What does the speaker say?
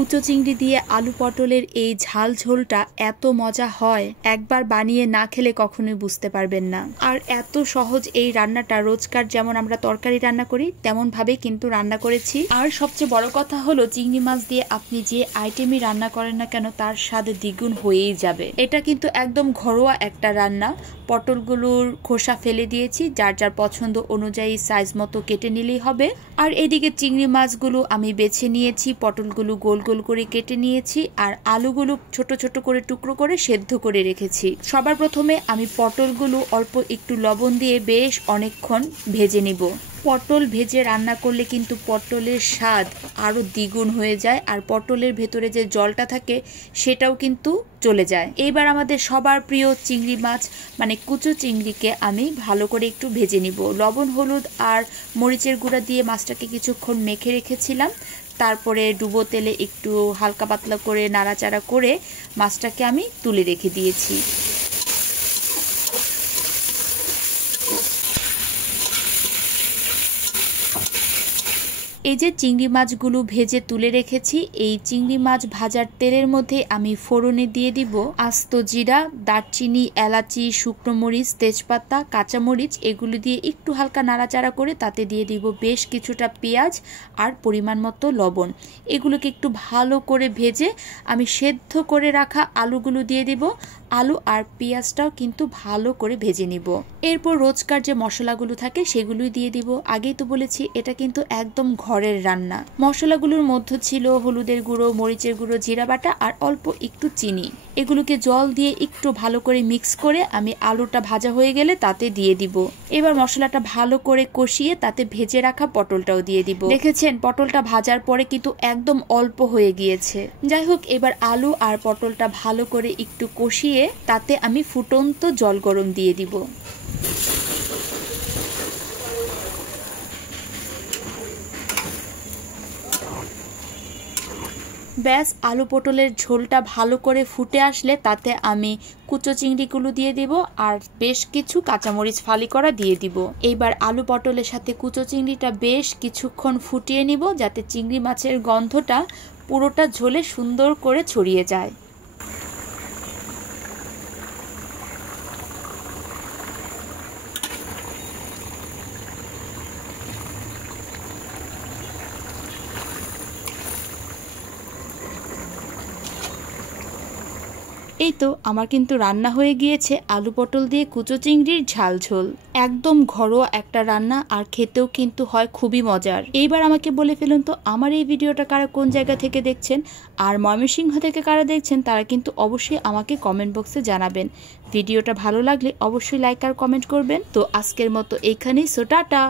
কুচো চিংড়ি দিয়ে আলু পটলের এই ঝাল ঝোলটা এত মজা হয়, একবার বানিয়ে না খেলে কখনোই বুঝতে পারবেন না। আর এত সহজ এই রান্নাটা রোজকার যেমন আমরা তরকারি রান্না করি তেমন ভাবে কিন্তু রান্না করেছি। আর সবচেয়ে বড় কথা হলো চিংড়ি মাছ দিয়ে আপনি যে আইটেমই রান্না করেন না কেন তার স্বাদ দ্বিগুণ হয়েই যাবে। এটা কিন্তু একদম ঘরোয়া একটা রান্না। পটলগুলোর খোসা ফেলে দিয়েছি, যার যার পছন্দ অনুযায়ী সাইজ মতো কেটে নিলেই হবে। আর এদিকে চিংড়ি মাছগুলো আমি বেছে নিয়েছি, পটলগুলো গোল গোল করে কেটে নিয়েছি, আর আলুগুলো ছোট ছোট করে টুকরো করে সেদ্ধ করে রেখেছি। সবার প্রথমে আমি পটলগুলো অল্প একটু লবণ দিয়ে বেশ অনেকক্ষণ ভেজে নিব। পটল ভেজে রান্না করলে কিন্তু পটলের স্বাদ আরো দ্বিগুণ হয়ে যায়, আর পটলের ভেতরে যে জলটা থাকে সেটাও কিন্তু চলে যায়। এবার আমাদের সবার প্রিয় চিংড়ি মাছ মানে কুচো চিংড়িকে আমি ভালো করে একটু ভেজে নিব। লবণ হলুদ আর মরিচের গুঁড়া দিয়ে মাছটাকে কিছুক্ষণ মেখে রেখেছিলাম। তারপরে ডুবো তেলে একটু হালকা পাতলা করে নাড়াচাড়া করে মাছটাকে আমি তুলে রেখে দিয়েছি। এই যে চিংড়ি মাছগুলো ভেজে তুলে রেখেছি, এই চিংড়ি মাছ ভাজার তেলের মধ্যে আমি ফোড়নে দিয়ে দিব আস্ত জিরা, দারচিনি, এলাচি, শুকনো মরিচ, তেজপাতা, কাঁচামরিচ। এগুলো দিয়ে একটু হালকা নাড়াচাড়া করে তাতে দিয়ে দিব বেশ কিছুটা পেঁয়াজ আর পরিমাণ মতো লবণ। এগুলোকে একটু ভালো করে ভেজে আমি সেদ্ধ করে রাখা আলুগুলো দিয়ে দিব। আলু আর পেঁয়াজটাও কিন্তু ভালো করে ভেজে নিব। এরপর রোজকার যে মশলাগুলো থাকে সেগুলোই দিয়ে দিব। আগেই তো বলেছি এটা কিন্তু একদম ঘরের রান্না। মশলাগুলোর মধ্যে ছিল হলুদের গুঁড়ো, মরিচের গুঁড়ো, জিরা বাটা আর অল্প একটু চিনি। এগুলোকে জল দিয়ে একটু ভালো করে মিক্স করে আমি আলুটা ভাজা হয়ে গেলে তাতে দিয়ে দিব। এবার মশলাটা ভালো করে কষিয়ে তাতে ভেজে রাখা পটলটাও দিয়ে দিব। দেখেছেন পটলটা ভাজার পরে কিন্তু একদম অল্প হয়ে গিয়েছে। যাই হোক, এবার আলু আর পটলটা ভালো করে একটু কষিয়ে তাতে আমি ফুটন্ত জল গরম দিয়ে দিব। ব্যাস, আলু পটলের ঝোলটা ভালো করে ফুটে আসলে তাতে আমি কুচো চিংড়িগুলো দিয়ে দিব আর বেশ কিছু কাঁচামরিচ ফালি করা দিয়ে দিব। এইবার আলু পটলের সাথে কুচো চিংড়িটা বেশ কিছুক্ষণ ফুটিয়ে নিব যাতে চিংড়ি মাছের গন্ধটা পুরোটা ঝোলে সুন্দর করে ছড়িয়ে যায়। এই তো আমার কিন্তু রান্না হয়ে গিয়েছে আলু পটল দিয়ে কুচো চিংড়ির ঝাল ঝোল। একদম ঘরোয়া একটা রান্না আর খেতেও কিন্তু হয় খুবই মজার। এইবার আমাকে বলে ফেলুন তো আমার এই ভিডিওটা কারা কোন জায়গা থেকে দেখছেন, আর ময়মনসিংহ থেকে কারা দেখছেন তারা কিন্তু অবশ্যই আমাকে কমেন্ট বক্সে জানাবেন। ভিডিওটা ভালো লাগলে অবশ্যই লাইক আর কমেন্ট করবেন। তো আজকের মতো এইখানেই, সো টাটা।